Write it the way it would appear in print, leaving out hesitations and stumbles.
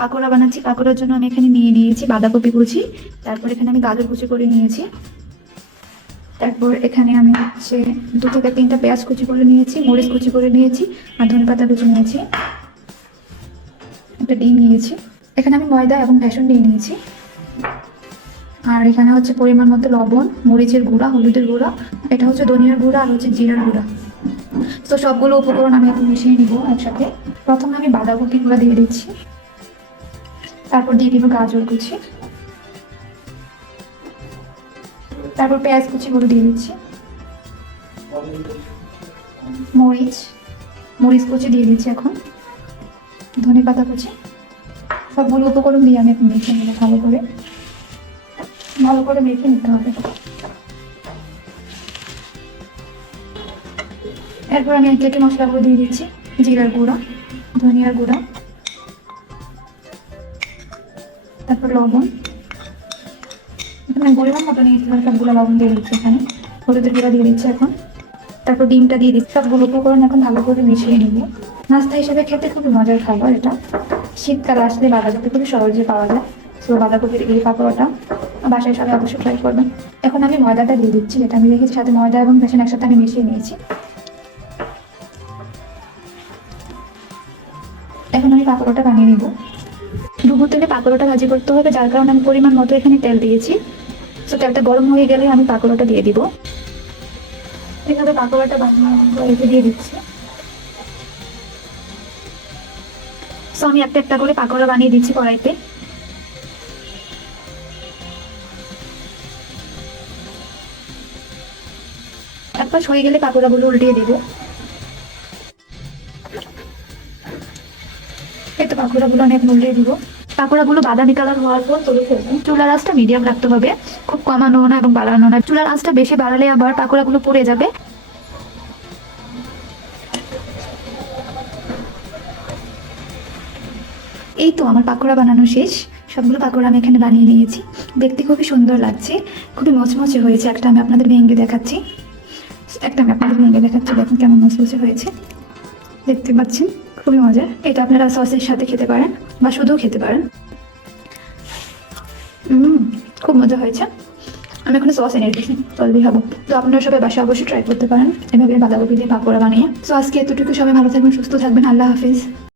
পাকোড়া বানাচ্ছি। পাকোড়ার জন্য আমি এখানে নিয়ে নিয়েছি বাঁধাকপি কুচি, তারপর এখানে আমি গাজর কুচি করে নিয়েছি, তারপর এখানে আমি হচ্ছে 2 থেকে 3টা পেঁয়াজ কুচি করে নিয়েছি, মরিচ কুচি করে নিয়েছি, আর ধনেপাতা কুচি নিয়েছি, একটা ডিম নিয়েছি। এখানে আমি ময়দা এবং বেসন নিয়ে নিয়েছি। আর এখানে হচ্ছে পরিমাণ মতো লবণ, মরিচের গুঁড়া, হলুদের গুঁড়া, এটা হচ্ছে ধনিয়ার গুঁড়া, আর হচ্ছে জিরার গুঁড়া। তো সবগুলো উপকরণ আমি এখন মিশিয়ে নিব একসাথে। প্রথমে আমি বাঁধাকপিগুলো দিয়ে দিচ্ছি, তারপর দিয়ে দিব গাজর কুচি, তারপর পেঁয়াজ কুচিগুলো দিয়ে দিচ্ছি, মরিচ মরিচ কুচি দিয়ে দিচ্ছি, এখন ধনেপাতা কুচি। সবগুলো উপকরণ দিয়ে আমি এখন মেখে নেবো ভালো করে মেখে নিতে হবে। এরপর আমি একে একে মশলাগুলো দিয়ে দিচ্ছি, জিরার গুঁড়া, ধনিয়ার গুঁড়া, তারপর লবণ, এখানে পরিমাণ মতো নিয়েছিলাম, সবগুলো লবণ দিয়ে দিচ্ছি, এখানে হলুদের গুঁড়া দিয়ে দিচ্ছি এখন, তারপর ডিমটা দিয়ে দিচ্ছি। সবগুলো উপকরণ এখন ভালো করে মিশিয়ে নিব। নাস্তা হিসেবে খেতে খুবই মজার খাবার এটা। শীতকাল আসলে বাঁধাকপি খুবই সহজে পাওয়া যায়। তো বাঁধাকপির এই পাকোড়াটা বাসায় সবাই অবশ্যই ট্রাই করবেন। এখন আমি ময়দাটা দিয়ে দিচ্ছি, এটা আমি রেখেছি, সাথে ময়দা এবং বেসন একসাথে আমি মিশিয়ে নিয়েছি। এখন আমি পাকোড়াটা বানিয়ে নিব। ডুবো তেলে পাকোড়াটা ভাজি করতে হবে, যার কারণে আমি পরিমাণ মতো এখানে তেল দিয়েছি। তো তেলটা গরম হয়ে গেলে আমি পাকোড়াটা দিয়ে দিব। এভাবে পাকোড়াটা রেখে দিয়ে দিচ্ছি। তো আমি একটা একটা করে পাকোড়া বানিয়ে দিচ্ছি কড়াইতে। এক পাশ হয়ে গেলে পাকোড়াগুলো উল্টিয়ে দিব। এই তো পাকোড়াগুলো আমি এখন উল্টিয়ে দিব। পাকোড়াগুলো বাদামি কালার হওয়ার পর তুলে ফেলবো। চুলার আঁচটা মিডিয়াম রাখতে হবে, খুব কমানো না এবং বাড়ানো না। চুলার আঁচটা বেশি বাড়ালে আবার পাকোড়াগুলো পুড়ে যাবে। এই তো আমার পাকোড়া বানানো শেষ। সবগুলো পাকোড়া আমি এখানে বানিয়ে নিয়েছি। দেখতে খুবই সুন্দর লাগছে, খুবই মচমচে হয়েছে। একটা আমি আপনাদের ভেঙে দেখাচ্ছি, দেখুন কেমন মচমচে হয়েছে, দেখতে পাচ্ছেন, খুবই মজার। এটা আপনারা সসের সাথে খেতে পারেন বা শুধুও খেতে পারেন। খুব মজা হয়েছে। আমি এখন সস এনে রেখেছি, জলদি খাবো। তো আপনারা সবাই বাসায় অবশ্যই ট্রাই করতে পারেন এভাবে বাঁধাকপি দিয়ে পাকোড়া বানিয়ে। তো আজকে এতটুকু, সবাই ভালো থাকবেন, সুস্থ থাকবেন, আল্লাহ হাফিজ।